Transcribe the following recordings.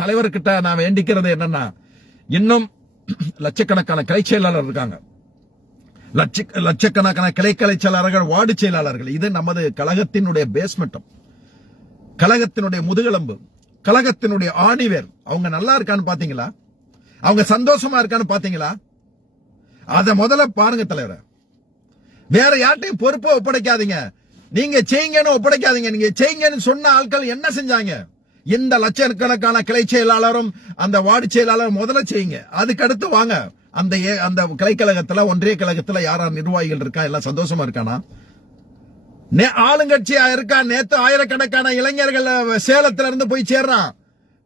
தலைவர்கிட்ட நான் வேண்டிக்கிறது என்னன்னா இன்னும் லட்சக்கணக்கான கிளை செயலாளர் இருக்காங்க. லட்ச லட்சக்கணக்கான கிளை கிளை செயலாளர்கள் வார்டு செயலாளர்கள். இது நமது கழகத்தினுடைய பேஸ்மெண்டம் கழகத்தினுடைய முதுகெலும்பு கழகத்தினுடைய ஆணிவேர். அவங்க நல்லா இருக்கான்னு பாத்தீங்களா? அவங்க சந்தோஷமா இருக்கான்னு பாத்தீங்களா? அதை முதல்ல பாருங்க தலைவர. வேற யார்ட்டையும் பொறுப்பை ஒப்படைக்காதீங்க. நீங்க செய்யுங்கன்னு ஒப்படைக்காதீங்க. நீங்க செய்யுங்கன்னு சொன்ன ஆட்கள் என்ன செஞ்சாங்க? இந்த லட்சக்கணக்கான கிளை செயலாளரும் அந்த வார்டு செயலாளரும் முதல்ல செய்யுங்க. அதுக்கு அடுத்து வாங்க. அந்த ஏ- அந்த கிளை ஒன்றிய கழகத்துல யாரா நிர்வாகிகள் இருக்கா எல்லாம் சந்தோஷமா இருக்கானா? நே- ஆளுங்கட்சியா இருக்கா? நேத்து ஆயிரக்கணக்கான இளைஞர்கள் சேலத்துல இருந்து போய் சேர்றான்.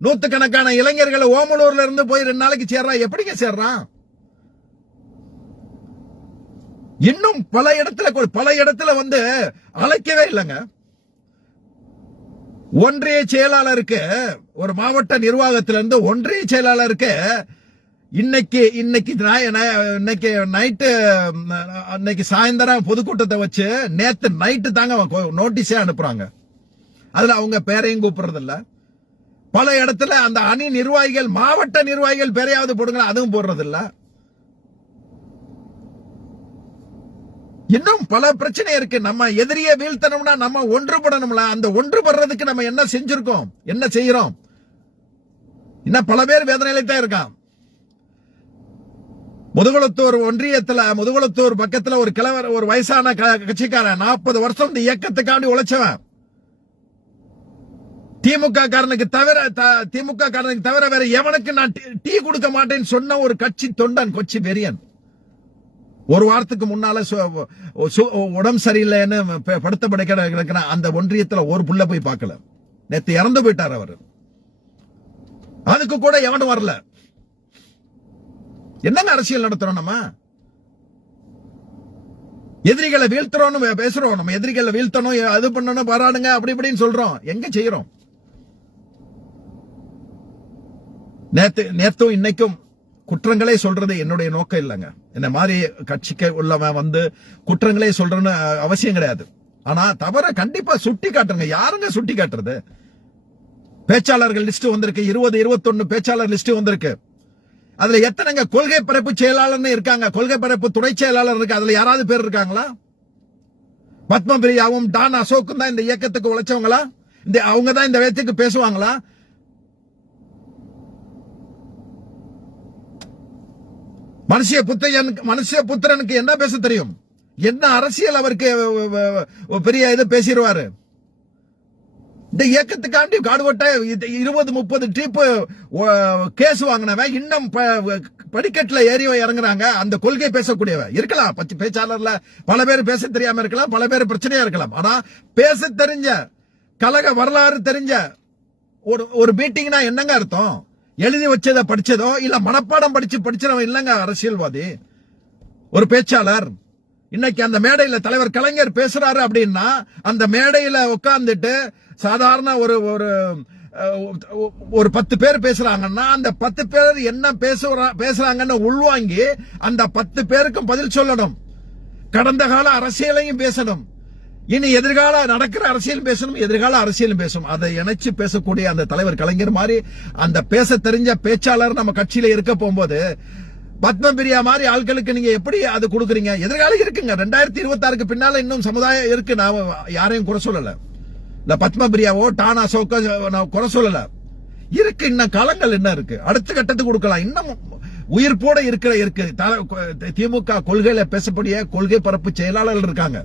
நூத்துக்கணக்கான இளைஞர்கள் ஓமலூர்ல இருந்து போய் ரெண்டு நாளைக்கு சேர்றான் எப்படிங்க சேர்றான் இன்னும் பல இடத்துல பல இடத்துல வந்து அழைக்கவே இல்லைங்க. ஒன்றிய செயலாளருக்கு ஒரு மாவட்ட நிர்வாகத்தில இருந்து ஒன்றிய செயலாளருக்கு இன்னைக்கு இன்னைக்கு இன்னைக்கு நைட்டு இன்னைக்கு சாயந்தரம் பொதுக்கூட்டத்தை வச்சு நேத்து நைட்டு தாங்க நோட்டீஸே அனுப்புறாங்க. அதுல அவங்க பேரையும் கூப்பிடுறது இல்ல பல இடத்துல அந்த அணி நிர்வாகிகள் மாவட்ட நிர்வாகிகள் பேரையாவது போடுங்க அதுவும் போடுறது இல்லை இன்னும் பல பிரச்சனை இருக்கு. நம்ம எதிரிய வீழ்த்தணும்னா நம்ம ஒன்றுபடணும்ல. அந்த ஒன்றுபடுறதுக்கு நம்ம என்ன செஞ்சிருக்கோம்? என்ன செய்யறோம்? இன்னும் பல பேர் வேதனையில தான் இருக்கான். முதுகுளத்தூர் ஒன்றியத்துல முதுகுளத்தூர் பக்கத்துல ஒரு கிழவர் ஒரு வயசான க- கட்சிக்காரன் நாற்பது வருஷம் இந்த இயக்கத்துக்காண்டி உழைச்சவன். திமுக காரனுக்கு தவிர த- திமுக காரனுக்கு தவிர வேற எவனுக்கு நான் டீ- கொடுக்க மாட்டேன்னு சொன்ன ஒரு கட்சி தொண்டன் கொச்சி பெரியன் ஒரு வாரத்துக்கு முன்னால சு- உடம்பு சரியில்லைன்னு படுத்த படைக்க கிடக்கிற அந்த ஒன்றியத்துல ஒரு புள்ள போய் பார்க்கல. நேத்து இறந்து போயிட்டார் அவர். அதுக்கு கூட எவனும் வரல. என்னங்க அரசியல் நடத்துறோம் நம்ம? எதிரிகளை வீழ்த்துறோம்னு பேசுறோம். நம்ம எதிரிகளை வீழ்த்தணும் அது பண்ணணும் வரானுங்க அப்படி இப்படின்னு சொல்றோம். எங்க செய்யறோம்? நேத்து நேத்தும் இன்னைக்கும் குற்றங்களே சொல்றது என்னுடைய நோக்கம் இல்லைங்க. இந்த மாதிரி கட்சிக்கு உள்ளவன் வந்து குற்றங்களே சொல்றேன்னு அவசியம் கிடையாது. ஆனா தவற கண்டிப்பா சுட்டி காட்டுறங்க யாருங்க சுட்டி காட்டுறது? பேச்சாளர்கள் லிஸ்ட் வந்திருக்கு. இருபது இருபத்தொன்னு பேச்சாளர் லிஸ்ட் வந்திருக்கு. அதுல எத்தனைங்க கொள்கை பரப்பு செயலாளர்னு இருக்காங்க? கொள்கை பரப்பு துணை செயலாளர் இருக்கு. அதுல யாராவது பேர் இருக்காங்களா? பத்மபிரியாவும் டான் அசோக்கும் தான் இந்த இயக்கத்துக்கு உழைச்சவங்களா? இந்த அவங்க தான் இந்த வேத்துக்கு பேசுவாங்களா? மனுஷிய புத்தையனுக்கு மனுஷ புத்திரனுக்கு என்ன பேச தெரியும்? என்ன அரசியல் அவருக்கு பெரிய இது பேசிடுவாரு? இந்த இயக்கத்துக்காண்டி காடுபட்ட இருபது முப்பது ட்ரிப்பு கேஸ் வாங்கினவன் இன்னும் ப- படிக்கட்டுல ஏறி இறங்குறாங்க. அந்த கொள்கை பேசக்கூடியவன். இருக்கலாம். பச்சை பேச்சாளர்ல பல பேர் பேச தெரியாம இருக்கலாம். பல பேர் பிரச்சனையா இருக்கலாம். ஆனா பேச தெரிஞ்ச கழக வரலாறு தெரிஞ்ச ஒரு ஒரு மீட்டிங்னா என்னங்க அர்த்தம்? எழுதி வச்சதை படிச்சதோ இல்ல மனப்பாடம் படிச்சு படிச்சவன் இல்லைங்க அரசியல்வாதி. ஒரு பேச்சாளர். இன்னைக்கு அந்த மேடையில தலைவர் கலைஞர் பேசுறாரு அப்படின்னா அந்த மேடையில உட்கார்ந்துட்டு சாதாரண ஒரு ஒரு ஒரு பத்து பேர் பேசுறாங்கன்னா அந்த பத்து பேர் என்ன பேசுறா பேசுறாங்கன்னு உள்வாங்கி அந்த பத்து பேருக்கும் பதில் சொல்லணும். கடந்த கால அரசியலையும் பேசணும். இனி எதிர்கால நடக்கிற அரசியல் பேசணும் எதிர்கால அரசியலும் பேசணும். அதை இணைச்சு பேசக்கூடிய அந்த தலைவர் கலைஞர் மாதிரி அந்த பேச தெரிஞ்ச பேச்சாளர் நம்ம கட்சியில இருக்க போகும்போது பத்மபிரியா மாதிரி ஆட்களுக்கு நீங்க எப்படி அது கொடுக்குறீங்க? எதிர்காலம் இருக்குங்க. ரெண்டாயிரத்தி இருபத்தி ஆறுக்கு பின்னால இன்னும் சமுதாயம் இருக்கு. நான் யாரையும் குறை சொல்லல. இந்த பத்மபிரியாவோ டானா சோக்கோ நான் குறை சொல்லல. இருக்கு இன்னும் காலங்கள் என்ன இருக்கு. அடுத்த கட்டத்துக்கு கொடுக்கலாம். இன்னும் உயிர்ப்போட இருக்கிற இருக்கு. த- திமுக கொள்கையில பேசக்கூடிய கொள்கை பரப்பு செயலாளர்கள் இருக்காங்க.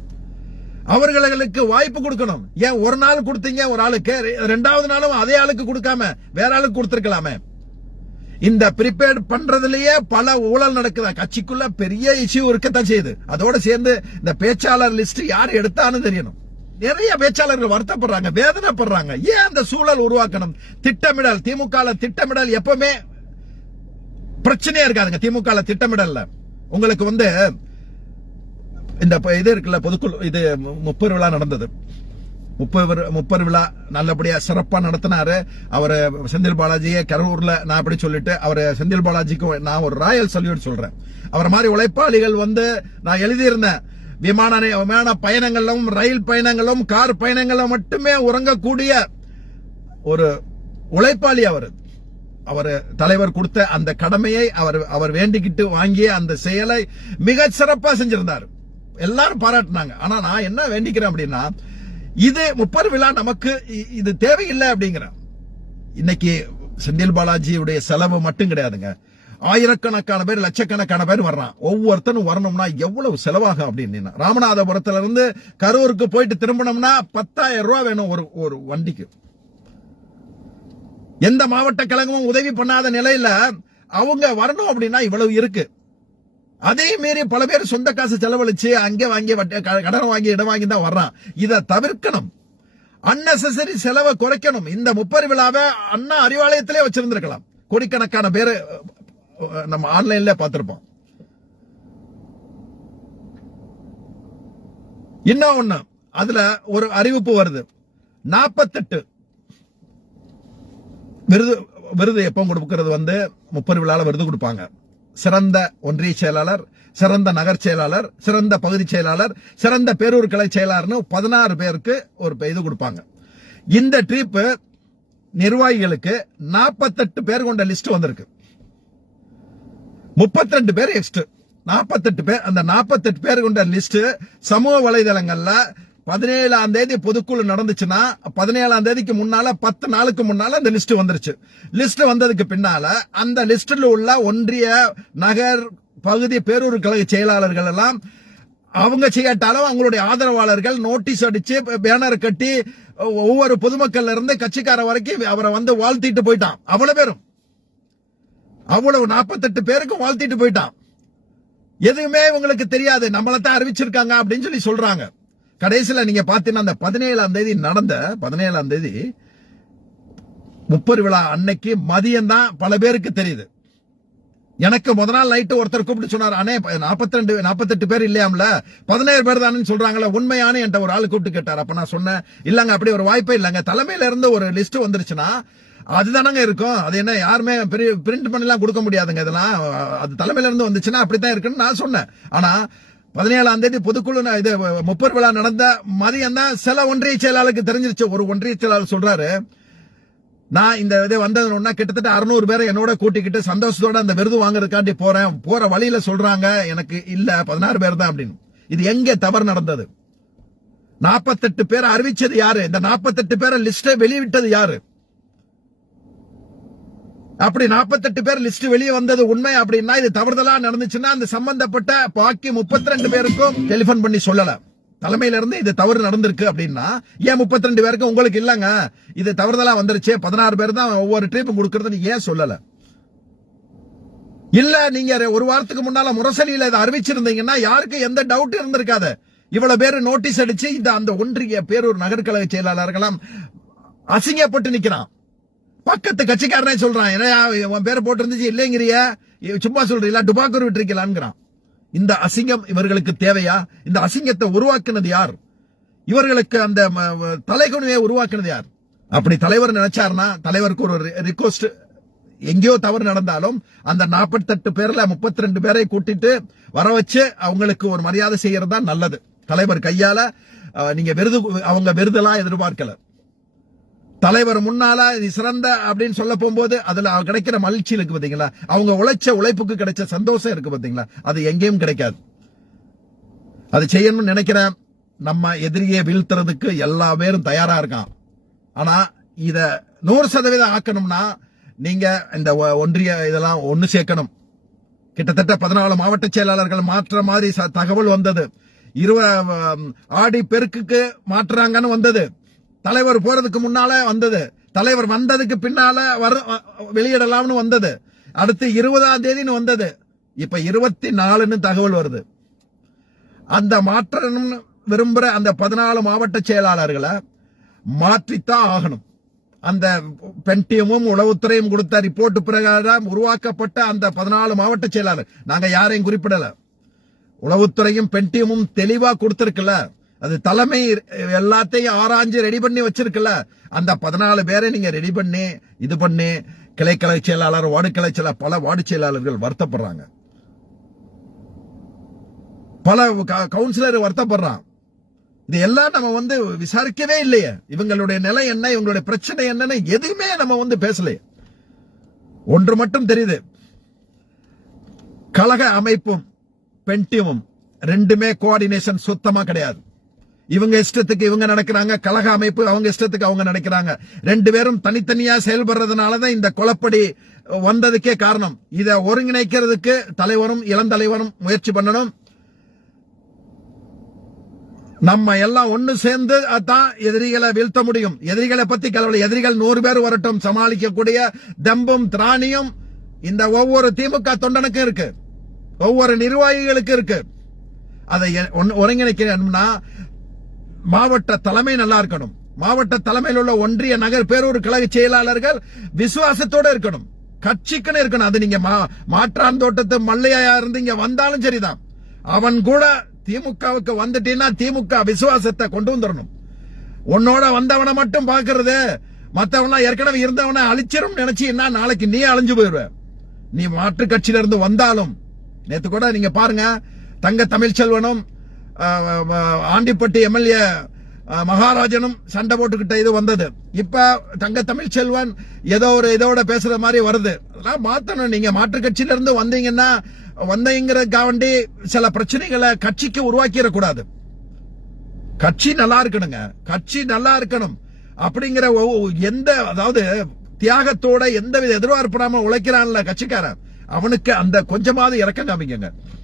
அவர்களுக்கு வாய்ப்பு கொடுக்கணும். ஏன் ஒரு நாள் கொடுத்தீங்க ஒரு ஆளுக்கு? ரெ- ரெண்டாவது நாளும் அதே ஆளுக்கு கொடுக்காம வேற ஆளுக்கு கொடுத்துருக்கலாமே? இந்த ப்ரிப்பேர்ட் பண்றதுலயே பல ஊழல் நடக்குதா. கட்சிக்குள்ள பெரிய இஷ்யூ இருக்கத்தான் செய்யுது. அதோட சேர்ந்து இந்த பேச்சாளர் லிஸ்ட் யார் எடுத்தான்னு தெரியணும். நிறைய பேச்சாளர்கள் வருத்தப்படுறாங்க வேதனைப்படுறாங்க. ஏன் அந்த சூழல் உருவாக்கணும்? திட்டமிடல் திமுக திட்டமிடல் எப்பவுமே பிரச்சனையா இருக்காதுங்க திமுக திட்டமிடல்ல. உங்களுக்கு வந்து இந்த இது இருக்குல்ல பொதுக்குழு இது மு- முப்பது விழா நடந்தது. முப்பது முப்பது விழா நல்லபடியா சிறப்பா நடத்தினாரு. அவர் செந்தில் பாலாஜியை கரூர்ல நான் அப்படி சொல்லிட்டு அவர் செந்தில் பாலாஜிக்கு நான் ஒரு ராயல் சல்யூட் சொல்றேன். அவர் மாதிரி உழைப்பாளிகள் வந்து நான் எழுதியிருந்தேன். விமான விமான பயணங்களும் ரயில் பயணங்களும் கார் பயணங்களும் மட்டுமே உறங்கக்கூடிய ஒரு உழைப்பாளி அவர். அவர் தலைவர் கொடுத்த அந்த கடமையை அவர் அவர் வேண்டிக்கிட்டு வாங்கிய அந்த செயலை மிக சிறப்பா செஞ்சிருந்தார். எல்லாரும் பாராட்டினாங்க. ஆனா நான் என்ன வேண்டிக்கிறேன் அப்படின்னா இது முப்பது விழா நமக்கு இ- இது தேவையில்லை அப்படிங்கிறேன் இன்னைக்கு செந்தில் பாலாஜியுடைய செலவு மட்டும் கிடையாதுங்க. ஆயிரக்கணக்கான பேர் லட்சக்கணக்கான பேர் வர்றான். ஒவ்வொருத்தனும் வரணும்னா எவ்வளவு செலவாகும் அப்படின்னு. ராமநாதபுரத்துல இருந்து கரூருக்கு போயிட்டு திரும்பணும்னா பத்தாயிரம் ரூபா வேணும் ஒரு ஒரு வண்டிக்கு. எந்த மாவட்ட கழகமும் உதவி பண்ணாத நிலையில அவங்க வரணும் அப்படின்னா இவ்வளவு இருக்கு. அதே மாரி பல பேர் சொந்த காசு செலவழிச்சு அங்கே வாங்கி க- கடன் வாங்கி இடம் வாங்கி தான் வர்றான். இதை தவிர்க்கணும். அன்னெசரி செலவை குறைக்கணும். இந்த முப்பது விழாவை அண்ணா அறிவாலயத்திலே வச்சிருந்திருக்கலாம். கோடிக்கணக்கான பேர் நம்ம ஆன்லைன்ல பார்த்திருப்போம். இன்னும் ஒண்ணு. அதுல ஒரு அறிவிப்பு வருது. நாற்பத்தெட்டு விருது விருது எப்போ கொடுக்கிறது வந்து முப்பது விழால விருது கொடுப்பாங்க. சிறந்த ஒன்றிய செயலாளர் சிறந்த நகர் செயலாளர் சிறந்த பகுதி செயலாளர் சிறந்த பேரூர் கலை செயலாளர்னு பதினாறு பேருக்கு ஒரு இது கொடுப்பாங்க. இந்த ட்ரிப் நிர்வாகிகளுக்கு நாற்பத்தெட்டு பேர் கொண்ட லிஸ்ட் வந்திருக்கு. முப்பத்தி ரெண்டு பேர் எக்ஸ்ட் நாற்பத்தெட்டு பேர் அந்த நாற்பத்தெட்டு பேர் கொண்ட லிஸ்ட் சமூக வலைதளங்கள்ல பதினேழாம் தேதி பொதுக்குழு நடந்துச்சுன்னா பதினேழாம் தேதிக்கு முன்னால பத்து நாளுக்கு முன்னால அந்த லிஸ்ட் வந்துருச்சு. லிஸ்ட் வந்ததுக்கு பின்னால அந்த லிஸ்ட்ல உள்ள ஒன்றிய நகர் பகுதி பேரூர் கழக செயலாளர்கள் எல்லாம் அவங்க செய்யாட்டாலும் அவங்களுடைய ஆதரவாளர்கள் நோட்டீஸ் அடிச்சு பேனர் கட்டி ஒவ்வொரு பொதுமக்கள்ல இருந்து கட்சிக்கார வரைக்கும் அவரை வந்து வாழ்த்திட்டு போயிட்டான். அவ்வளவு பேரும். அவ்வளவு நாற்பத்தெட்டு பேருக்கும் வாழ்த்திட்டு போயிட்டான். எதுவுமே உங்களுக்கு தெரியாது. நம்மளை தான் அறிவிச்சிருக்காங்க அப்படின்னு சொல்லி சொல்றாங்க. கடைசியில் நீங்க பாத்தீங்கன்னா அந்த பதினேழாம் தேதி நடந்த பதினேழாம் தேதி முப்பது விழா அன்னைக்கு மதியம் தான் பல பேருக்கு தெரியுது. எனக்கு முத நாள் நைட்டு ஒருத்தர் கூப்பிட்டு சொன்னார் அண்ணே நாற்பத்தி ரெண்டு நாற்பத்தெட்டு பேர் இல்லையாம்ல? பதினேழு பேர் தானே சொல்றாங்களே உண்மையான என்கிட்ட ஒரு ஆள் கூப்பிட்டு கேட்டார். அப்ப நான் சொன்னேன் இல்லங்க அப்படி ஒரு வாய்ப்பே இல்லைங்க. தலைமையில இருந்து ஒரு லிஸ்ட் வந்துருச்சுன்னா அதுதானங்க இருக்கும். அது என்ன யாருமே பிரிண்ட் பண்ணலாம் கொடுக்க முடியாதுங்க இதெல்லாம். அது தலைமையில இருந்து வந்துச்சுன்னா அப்படித்தான் இருக்குன்னு நான் சொன்னேன். ஆனா பதினேழாம் தேதி பொதுக்குழு இது முப்பது விழா நடந்த மதியம் தான் சில ஒன்றிய செயலாளருக்கு தெரிஞ்சிருச்சு. ஒரு ஒன்றிய செயலாளர் சொல்றாரு நான் இந்த இது வந்ததுன்னா கிட்டத்தட்ட அறுநூறு பேரை என்னோட கூட்டிக்கிட்டு சந்தோஷத்தோட அந்த விருது வாங்குறதுக்காண்டி போறேன். போற வழியில சொல்றாங்க எனக்கு இல்ல பதினாறு பேர் தான் அப்படின்னு. இது எங்க தவறு நடந்தது? நாற்பத்தெட்டு பேரை அறிவிச்சது யாரு? இந்த நாற்பத்தெட்டு பேரை லிஸ்ட வெளியிட்டது யாரு? அப்படி 48 பேர் லிஸ்ட் வெளியே வந்தது உண்மை அப்படின்னா இது தவறுதலா நடந்துச்சுன்னா அந்த சம்பந்தப்பட்ட பாக்கி 32 பேருக்கும் டெலிபோன் பண்ணி சொல்லல. தலைமையில இருந்து இது தவறு நடந்திருக்கு அப்படின்னா ஏன் 32 பேருக்கு உங்களுக்கு இல்லங்க? இது தவறுதலா வந்துருச்சு. பதினாறு பேர் தான் ஒவ்வொரு ட்ரிப்பும் கொடுக்கறதுன்னு ஏன் சொல்லல? இல்ல நீங்க ஒரு வாரத்துக்கு முன்னால முரசலியில இதை அறிவிச்சிருந்தீங்கன்னா யாருக்கு எந்த டவுட் இருந்திருக்காது. இவ்வளவு பேர் நோட்டீஸ் அடிச்சு இந்த அந்த ஒன்றிய பேரூர் நகர்கழக செயலாளர்களாம் அசிங்கப்பட்டு நிக்கிறான். பக்கத்து கட்சிக்காரனே சொல்றான் ஏன்னா உன் பேரை போட்டிருந்துச்சு இல்லைங்கிறிய. சும்மா சொல்றீங்களா டுபாக்கூர் விட்டுருக்கலான்ங்கிறான் இந்த அசிங்கம் இவர்களுக்கு தேவையா? இந்த அசிங்கத்தை உருவாக்குனது யார்? இவர்களுக்கு அந்த ம- தலைகுனியை உருவாக்குனது யார்? அப்படி தலைவர் நினைச்சார்னா தலைவருக்கு ஒரு ரிக்வஸ்ட் எங்கேயோ தவறு நடந்தாலும் அந்த 48 பேர்ல 32 பேரை கூட்டிட்டு வர வச்சு அவங்களுக்கு ஒரு மரியாதை செய்யறது தான் நல்லது. தலைவர் கையால நீங்க விருது அவங்க விருதெல்லாம் எதிர்பார்க்கல. தலைவர் முன்னால இது சிறந்த அப்படின்னு சொல்ல போகும்போது அதுல கிடைக்கிற மகிழ்ச்சி இருக்கு பாத்தீங்களா? அவங்க உழைச்ச உழைப்புக்கு கிடைச்ச சந்தோஷம் இருக்கு பாத்தீங்களா? அது எங்கேயும் கிடைக்காது. அது செய்யணும்னு நினைக்கிறேன் நம்ம எதிரியை வீழ்த்துறதுக்கு எல்லா பேரும் தயாரா இருக்கான். ஆனா இத நூறு சதவீதம் ஆக்கணும்னா நீங்க இந்த ஒன்றிய இதெல்லாம் ஒண்ணு சேர்க்கணும். கிட்டத்தட்ட பதினாலு மாவட்ட செயலாளர்கள் மாற்ற மாதிரி ச- தகவல் வந்தது. இருவ ஆடி பெருக்குக்கு மாற்றுறாங்கன்னு வந்தது. தலைவர் போறதுக்கு முன்னால வந்தது. தலைவர் வந்ததுக்கு பின்னால வர வெளியிடலாம்னு வந்தது. அடுத்து இருபதாம் தேதின்னு வந்தது. இப்ப இருபத்தி நாலுன்னு தகவல் வருது. அந்த மாற்றம் விரும்புற அந்த பதினாலு மாவட்ட செயலாளர்களை மாற்றித்தான் ஆகணும். அந்த பென்டியமும் உளவுத்துறையும் கொடுத்த ரிப்போர்ட் பிரகாரம் உருவாக்கப்பட்ட அந்த பதினாலு மாவட்ட செயலாளர். நாங்க யாரையும் குறிப்பிடல. உளவுத்துறையும் பென்டியமும் தெளிவா கொடுத்திருக்கல. அது தலைமை எல்லாத்தையும் ஆராய்ஞ்சு ரெடி பண்ணி வச்சிருக்குல்ல. அந்த பதினாலு பேரை நீங்க ரெடி பண்ணி இது பண்ணி கிளைக்கலை செயலாளர் வார்டு கிளை செயலாளர் பல வார்டு செயலாளர்கள் வருத்தப்படுறாங்க. பல கவுன்சிலர் வருத்தப்படுறான். இது எல்லாம் நம்ம வந்து விசாரிக்கவே இல்லையே. இவங்களுடைய நிலை என்ன இவங்களுடைய பிரச்சனை என்னன்னு எதுவுமே நம்ம வந்து பேசலையே. ஒன்று மட்டும் தெரியுது. கழக அமைப்பும் பெண்டிமும் ரெண்டுமே கோஆர்டினேஷன் சுத்தமா கிடையாது. இவங்க இஷ்டத்துக்கு இவங்க நடக்கிறாங்க. கழக அமைப்பு அவங்க இஷ்டத்துக்கு அவங்க நடக்கிறாங்க. ரெண்டு பேரும் தனித்தனியா செயல்படுறதுனாலதான் இந்த குழப்படி வந்ததுக்கே காரணம். இதை ஒருங்கிணைக்கிறதுக்கு தலைவரும் இளந்தலைவரும் முயற்சி பண்ணணும். நம்ம எல்லாம் ஒண்ணு சேர்ந்து தான் எதிரிகளை வீழ்த்த முடியும். எதிரிகளை பத்தி கலவலை எதிரிகள் நூறு பேர் வரட்டும். சமாளிக்கக்கூடிய தம்பும் திராணியும் இந்த ஒவ்வொரு திமுக தொண்டனுக்கும் இருக்கு. ஒவ்வொரு நிர்வாகிகளுக்கும் இருக்கு. அதை எ- ஒருங்கிணைக்கணும்னா மாவட்ட தலைமை நல்லா இருக்கணும். மாவட்ட தலைமையில் உள்ள ஒன்றிய நகர் பேரூர் கழக செயலாளர்கள் விசுவாசத்தோட இருக்கணும். கட்சிக்குன்னு இருக்கணும். அது நீங்க மா- மாற்றான் தோட்டத்து மல்லையா இருந்து இங்க வந்தாலும் சரிதான். அவன் கூட திமுகவுக்கு வந்துட்டீன்னா திமுக விசுவாசத்தை கொண்டு வந்துடணும். உன்னோட வந்தவனை மட்டும் பாக்குறது மத்தவனா ஏற்கனவே இருந்தவனை அழிச்சிரும் நினைச்சீன்னா நாளைக்கு நீ அழிஞ்சு போயிருவ. நீ மாற்று கட்சியில இருந்து வந்தாலும் நேத்து கூட நீங்க பாருங்க தங்க தமிழ்ச்செல்வனும் ஆண்டிப்பட்டி எம்எல்ஏ மகாராஜனும் சண்டை போட்டுக்கிட்ட இது வந்தது. இப்ப தங்க தமிழ்ச்செல்வன் ஏதோ ஒரு இதோட பேசுற மாதிரி வருது. அதெல்லாம் மாத்தணும். நீங்க மாற்று கட்சியில இருந்து வந்தீங்கன்னா வந்தீங்கிறதுக்காண்டி சில பிரச்சனைகளை கட்சிக்கு உருவாக்கிடக்கூடாது. கட்சி நல்லா இருக்கணுங்க. கட்சி நல்லா இருக்கணும். அப்படிங்கிற எந்த அதாவது தியாகத்தோட எந்த வித எதிர்பார்ப்பிடாம உழைக்கிறான்ல கட்சிக்காரன். அவனுக்கு அந்த கொஞ்சமாவது இறக்கம் காமிக்கங்க